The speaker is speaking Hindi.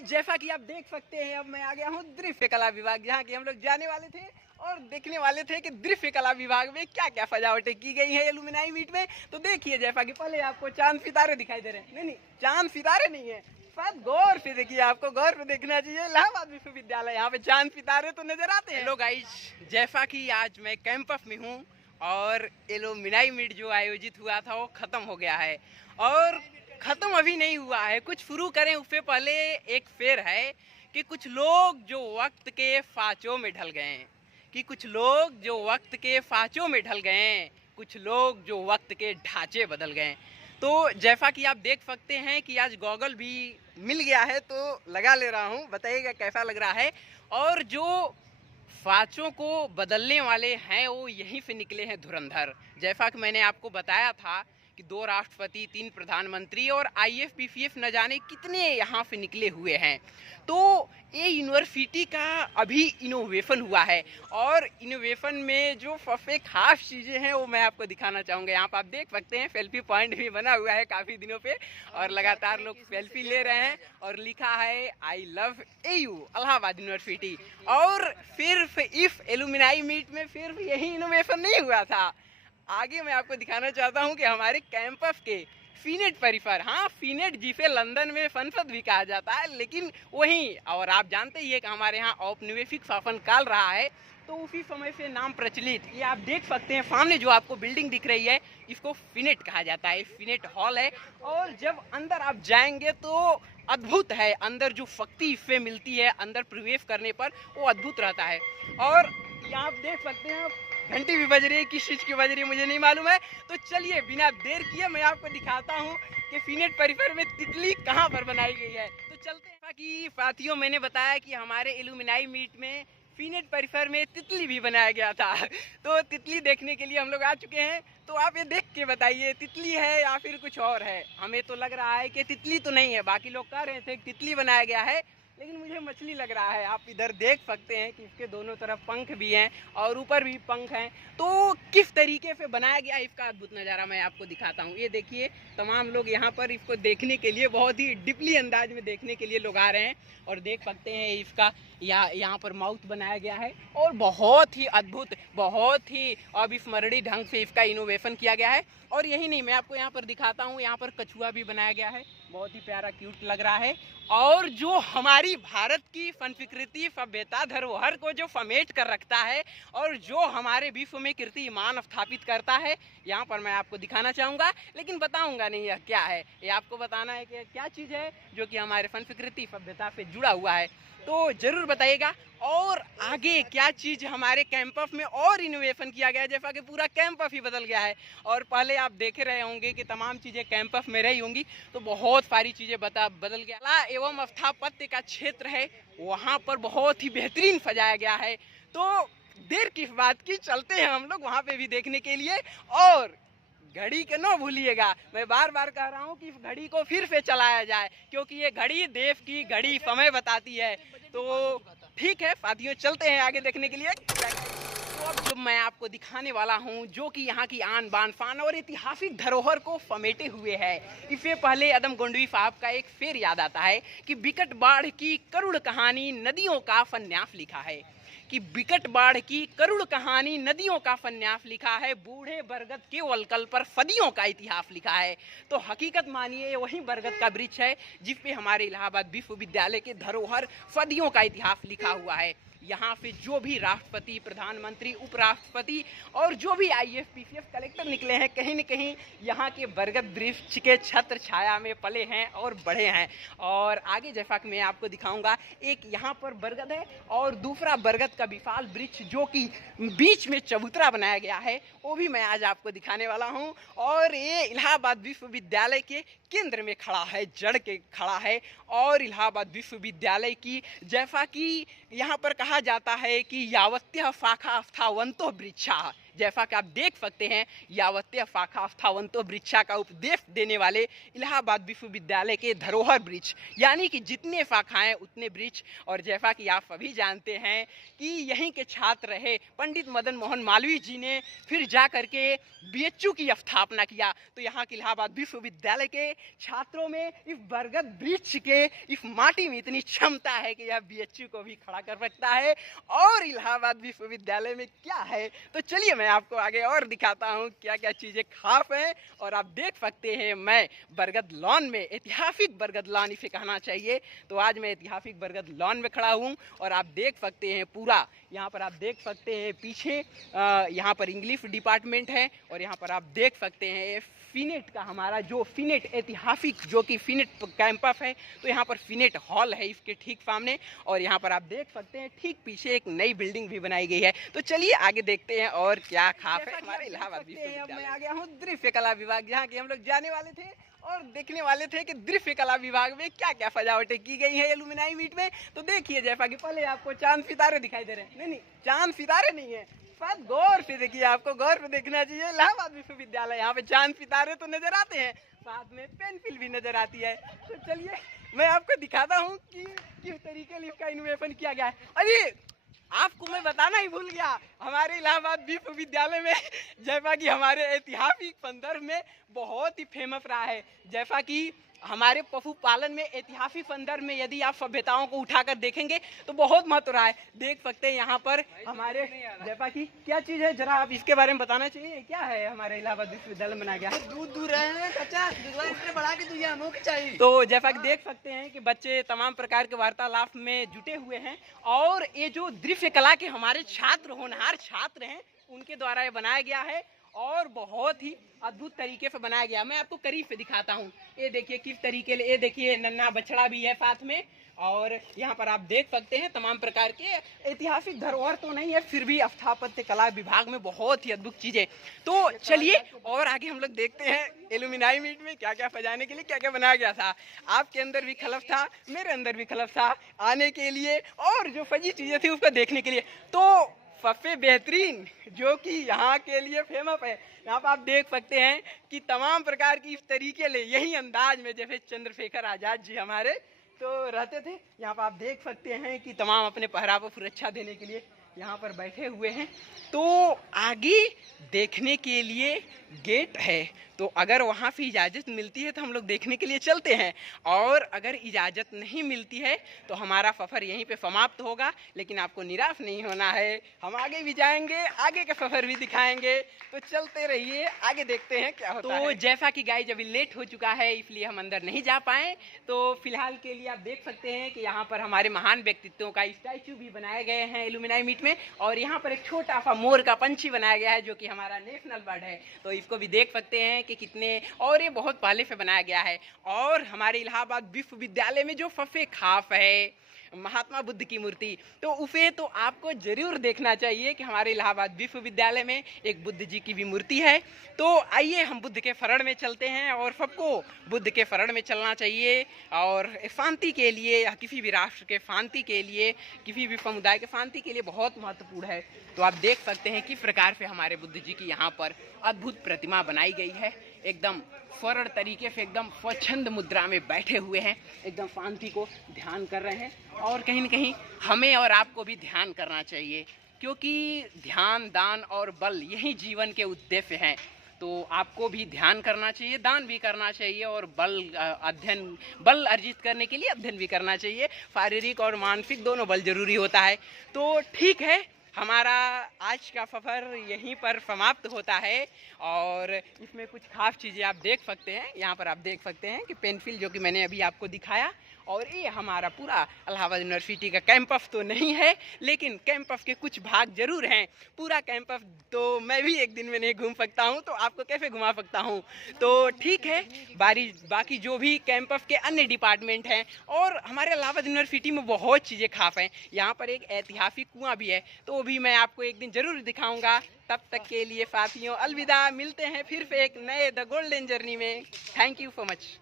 गाइस, जैसा कि आप देख सकते हैं, अब मैं आ गया हूँ दृश्य कला विभाग, जहाँ की हम लोग जाने वाले थे और देखने वाले थे कि दृश्य कला विभाग में क्या क्या सजावटें की गई हैं एलुमिनाई मीट में। तो देखिए, जैसा कि पहले आपको चांद सितारे दिखाई दे रहे हैं, नहीं चांद सितारे नहीं है, शायद गौर से देखिए, आपको गौर से देखना चाहिए। इलाहाबाद विश्वविद्यालय, यहाँ पे चांद सितारे तो नजर आते हैं। हेलो गाइस, जैसा कि आज मैं कैंपस में हूँ और एलुमिनाई मीट जो आयोजित हुआ था वो खत्म हो गया है और खत्म अभी नहीं हुआ है, कुछ शुरू करें उससे पहले एक फेर है कि कुछ लोग जो वक्त के फाचों में ढल गए हैं, कुछ लोग जो वक्त के ढांचे बदल गए हैं। तो जैसा कि आप देख सकते हैं कि आज गॉगल भी मिल गया है तो लगा ले रहा हूँ, बताइएगा कैसा लग रहा है। और जो फाचों को बदलने वाले हैं वो यहीं से निकले हैं धुरंधर। जैसा कि मैंने आपको बताया था कि 2 राष्ट्रपति, 3 प्रधानमंत्री और IAS PCS न जाने कितने यहाँ से निकले हुए हैं। तो ये यूनिवर्सिटी का अभी इनोवेशन हुआ है और इनोवेशन में जो सबसे खास चीज़ें हैं वो मैं आपको दिखाना चाहूँगा। यहाँ पर आप देख सकते हैं सेल्फी पॉइंट भी बना हुआ है काफ़ी दिनों पे और लगातार लोग सेल्फी ले रहे हैं और लिखा है I love AU Allahabad university. और सिर्फ इस एलुमिनाई मीट में सिर्फ यही इनोवेशन नहीं हुआ था, आगे मैं आपको दिखाना चाहता हूं कि हमारे कैंपस के फीनेट परिसर, हाँ फीनेट जिसे लंदन में संसद भी कहा जाता है, लेकिन वहीं, और आप जानते ही है कि हमारे यहाँ औपनिवेशिक शासन काल रहा है तो उसी समय से नाम प्रचलित, ये आप देख सकते हैं सामने जो आपको बिल्डिंग दिख रही है इसको फीनेट कहा जाता है, फीनेट हॉल है। और जब अंदर आप जाएंगे तो अद्भुत है, अंदर जो शक्ति इससे मिलती है अंदर प्रवेश करने पर वो अद्भुत रहता है। और यहाँ आप देख सकते हैं, घंटी भी बज रही है, किस चीज़ की बज रही है मुझे नहीं मालूम है। तो चलिए बिना देर किए मैं आपको दिखाता हूँ कि फीनेट परिसर में तितली कहाँ पर बनाई गई है। तो चलते हैं कि साथियों, मैंने बताया कि हमारे एलुमिनाई मीट में फीनेट परिसर में तितली भी बनाया गया था। तो तितली देखने के लिए हम लोग आ चुके हैं। तो आप ये देख के बताइए तितली है या फिर कुछ और है। हमें तो लग रहा है कि तितली तो नहीं है, बाकी लोग कह रहे थे कि तितली बनाया गया है, लेकिन मुझे मछली लग रहा है। आप इधर देख सकते हैं कि इसके दोनों तरफ पंख भी हैं और ऊपर भी पंख हैं। तो किस तरीके से बनाया गया इसका अद्भुत नज़ारा मैं आपको दिखाता हूँ। ये देखिए, तमाम लोग यहाँ पर इसको देखने के लिए, बहुत ही डीपली अंदाज में देखने के लिए लोग आ रहे हैं और देख सकते हैं इसका यहाँ पर माउथ बनाया गया है और बहुत ही अद्भुत, बहुत ही अविस्मरणीय ढंग से इसका इनोवेशन किया गया है। और यही नहीं, मैं आपको यहाँ पर दिखाता हूँ, यहाँ पर कछुआ भी बनाया गया है, बहुत ही प्यारा क्यूट लग रहा है। और जो हमारी भारत की संस्कृति, सभ्यता, धरोहर को जो समेट कर रखता है और जो हमारे विश्व में कीर्तिमान स्थापित करता है, यहाँ पर मैं आपको दिखाना चाहूँगा, लेकिन बताऊँगा नहीं यह क्या है। ये आपको बताना है कि क्या चीज़ है जो कि हमारे संस्कृति सभ्यता से जुड़ा हुआ है, तो ज़रूर बताइएगा। और आगे क्या चीज़ हमारे कैंपस में और इनोवेशन किया गया है, जैसा कि पूरा कैंपस ही बदल गया है। और पहले आप देख रहे होंगे कि तमाम चीज़ें कैंपस में रही होंगी, तो बहुत सारी चीज़ें बदल गया। कला एवं स्थापत्य का क्षेत्र है, वहाँ पर बहुत ही बेहतरीन सजाया गया है। तो देर किस बात की, चलते हैं हम लोग वहाँ पे भी देखने के लिए। और घड़ी के न भूलिएगा, मैं बार बार कह रहा हूँ कि इस घड़ी को फिर से चलाया जाए, क्योंकि ये घड़ी देश की घड़ी समय बताती है। तो ठीक है साथियों, चलते हैं आगे देखने के लिए। तो अब जो मैं आपको दिखाने वाला हूँ, जो कि यहाँ की आन बान शान और ऐतिहासिक धरोहर को समेटे हुए है। इससे पहले अदम गोंडवी साहब का एक शेर याद आता है कि विकट बाढ़ की करुण कहानी नदियों का संन्यास लिखा है, कि विकट बाढ़ की करुण कहानी नदियों का संन्यास लिखा है, बूढ़े बरगद के वलकल पर सदियों का इतिहास लिखा है। तो हकीकत मानिए वही बरगद का वृक्ष है जिस पे हमारे इलाहाबाद विश्वविद्यालय के धरोहर सदियों का इतिहास लिखा हुआ है। यहाँ पे जो भी राष्ट्रपति, प्रधानमंत्री, उपराष्ट्रपति और जो भी IAS PCS कलेक्टर निकले हैं, कहीं न कहीं यहाँ के बरगद वृक्ष के छत्र छाया में पले हैं और बढ़े हैं। और आगे जैसा कि मैं आपको दिखाऊंगा, एक यहाँ पर बरगद है और दूसरा बरगद का विशाल वृक्ष जो कि बीच में चबूतरा बनाया गया है, वो भी मैं आज आपको दिखाने वाला हूँ। और ये इलाहाबाद विश्वविद्यालय के केंद्र में खड़ा है, जड़ के खड़ा है। और इलाहाबाद विश्वविद्यालय की, जैसा कि यहाँ पर कहा जाता है कि यावत्य शाखा स्थावंतो वृक्षा, जैसा कि आप देख सकते हैं, यावत्य शाखा स्थावंतो वृक्षा का उपदेश देने वाले इलाहाबाद विश्वविद्यालय के धरोहर वृक्ष, यानी कि जितने शाखाएं उतने वृक्ष। और जैसा कि आप सभी जानते हैं कि यहीं के छात्र रहे पंडित मदन मोहन मालवीय जी ने फिर जा करके बीएचयू की स्थापना किया। तो यहाँ के इलाहाबाद विश्वविद्यालय के छात्रों में इस बरगद वृक्ष के इस माटी में इतनी क्षमता है कि यह बीएचयू को भी खड़ा कर सकता है। और इलाहाबाद विश्वविद्यालय में क्या है, तो चलिए मैं आपको आगे और दिखाता हूँ क्या क्या चीज़ें खास हैं। और आप देख सकते हैं मैं बरगद लॉन में, ऐतिहासिक बरगद लॉन इसे कहना चाहिए, तो आज मैं ऐतिहासिक बरगद लॉन में खड़ा हूँ। और आप देख सकते हैं पूरा यहाँ पर आप देख सकते हैं पीछे यहाँ पर इंग्लिश डिपार्टमेंट है। और यहाँ पर आप देख सकते हैं फिनेट का हमारा जो फिनेट ऐतिहासिक जो कि फिनेट कैंपस है, तो यहाँ पर फिनेट हॉल है इसके ठीक सामने। और यहाँ पर आप देख सकते हैं ठीक पीछे एक नई बिल्डिंग भी बनाई गई है। तो चलिए आगे देखते हैं और क्या खास है हमारे इलाहाबाद विश्वविद्यालय। मैं आ गया हूँ दृश्य कला विभाग, जहाँ की हम लोग जाने वाले थे और देखने वाले थे कि दृश्य कला विभाग में क्या क्या सजावटें की गई है एलुमिनाई मीट में। तो देखिए जैसा कि पहले आपको चांद सितारे दिखाई दे रहे हैं, नहीं चांद सितारे नहीं है, बात गौर से देखिए, आपको गौर से देखना चाहिए। इलाहाबाद विश्वविद्यालय, यहाँ पे चांद सितारे तो नजर आते हैं, साथ में पेंसिल भी नजर आती है। तो चलिए मैं आपको दिखाता हूँ कि किस तरीके से इसका इनोवेशन किया गया है। अरे आपको मैं बताना ही भूल गया, हमारे इलाहाबाद विश्वविद्यालय में जैसा कि हमारे ऐतिहासिक संदर्भ में बहुत ही फेमस रहा है, जैसा कि हमारे पशुपालन में ऐतिहासिक संदर्भ में यदि आप सभ्यताओं को उठाकर देखेंगे तो बहुत महत्व रहा है। देख सकते हैं यहाँ पर हमारे जैसा कि क्या चीज़ है, जरा आप इसके बारे में बताना चाहिए, क्या है हमारे इलाहाबाद विश्वविद्यालय में बनाया गया। दूर रहे बढ़ा के चाहिए। तो जैसा कि देख सकते हैं कि बच्चे तमाम प्रकार के वार्तालाप में जुटे हुए हैं और ये जो दृश्य कला के हमारे छात्र होनहार छात्र हैं उनके द्वारा ये बनाया गया है और बहुत ही अद्भुत तरीके से बनाया गया। मैं आपको करीब से दिखाता हूँ, ये देखिए किस तरीके से, ये देखिए नन्हा बछड़ा भी है साथ में। और यहाँ पर आप देख सकते हैं तमाम प्रकार के ऐतिहासिक धरोहर तो नहीं है, फिर भी स्थापत्य कला विभाग में बहुत ही अद्भुत चीजें। तो चलिए और आगे हम लोग देखते हैं एलुमिनाई मीट में क्या क्या सजाने के लिए क्या क्या बनाया गया था। आपके अंदर भी खलफ था, मेरे अंदर भी खलफ था आने के लिए और जो सजी चीजें थी उसको देखने के लिए। तो सबसे बेहतरीन जो कि यहाँ के लिए फेमस है, यहाँ पर आप देख सकते हैं कि तमाम प्रकार की इस तरीके से यही अंदाज में जैसे चंद्रशेखर आजाद जी हमारे तो रहते थे। यहाँ पर आप देख सकते हैं कि तमाम अपने पहरावे को सुरक्षा देने के लिए यहाँ पर बैठे हुए हैं। तो आगे देखने के लिए गेट है, तो अगर वहाँ से इजाज़त मिलती है तो हम लोग देखने के लिए चलते हैं, और अगर इजाज़त नहीं मिलती है तो हमारा सफ़र यहीं पे समाप्त होगा। लेकिन आपको निराश नहीं होना है, हम आगे भी जाएंगे, आगे का सफ़र भी दिखाएंगे। तो चलते रहिए, आगे देखते हैं क्या होता है। तो जैसा कि गाइस अभी लेट हो चुका है इसलिए हम अंदर नहीं जा पाए, तो फिलहाल के लिए आप देख सकते हैं कि यहाँ पर हमारे महान व्यक्तित्वों का स्टैचू भी बनाए गए हैं एलुमिनाई मीट में। और यहाँ पर एक छोटा सा मोर का पंछी बनाया गया है जो कि हमारा नेशनल बर्ड है, तो इसको भी देख सकते हैं कि कितने, और ये बहुत पहले से बनाया गया है। और हमारे इलाहाबाद विश्वविद्यालय में जो सबसे खास है महात्मा बुद्ध की मूर्ति, तो उसे तो आपको जरूर देखना चाहिए कि हमारे इलाहाबाद विश्वविद्यालय में एक बुद्ध जी की भी मूर्ति है। तो आइए हम बुद्ध के शरण में चलते हैं, और सबको बुद्ध के शरण में चलना चाहिए। और शांति के लिए या किसी भी राष्ट्र के शांति के लिए, किसी भी समुदाय के शांति के लिए बहुत महत्वपूर्ण है। तो आप देख सकते हैं किस प्रकार से हमारे बुद्ध जी की यहाँ पर अद्भुत प्रतिमा बनाई गई है, एकदम सरल तरीके से, एकदम स्वच्छंद मुद्रा में बैठे हुए हैं, एकदम शांति को ध्यान कर रहे हैं। और कहीं न कहीं हमें और आपको भी ध्यान करना चाहिए, क्योंकि ध्यान, दान और बल यही जीवन के उद्देश्य हैं। तो आपको भी ध्यान करना चाहिए, दान भी करना चाहिए, और बल अर्जित करने के लिए अध्ययन भी करना चाहिए। शारीरिक और मानसिक दोनों बल जरूरी होता है। तो ठीक है, हमारा आज का सफ़र यहीं पर समाप्त होता है। और इसमें कुछ खास चीज़ें आप देख सकते हैं, यहाँ पर आप देख सकते हैं कि पेंसिल जो कि मैंने अभी आपको दिखाया। और ये हमारा पूरा इलाहाबाद यूनिवर्सिटी का कैंपस तो नहीं है, लेकिन कैंपस के कुछ भाग जरूर हैं। पूरा कैंपस तो मैं भी एक दिन में नहीं घूम सकता हूँ, तो आपको कैसे घुमा सकता हूँ। तो ठीक है, बाकी जो भी कैंपस के अन्य डिपार्टमेंट हैं, और हमारे इलाहाबाद यूनिवर्सिटी में बहुत चीज़ें खास हैं। यहाँ पर एक ऐतिहासिक कुआं भी है, तो वो भी मैं आपको एक दिन ज़रूर दिखाऊँगा। तब तक के लिए साथियों अलविदा, मिलते हैं फिर से एक नए द गोल्डन जर्नी में। Thank you so much.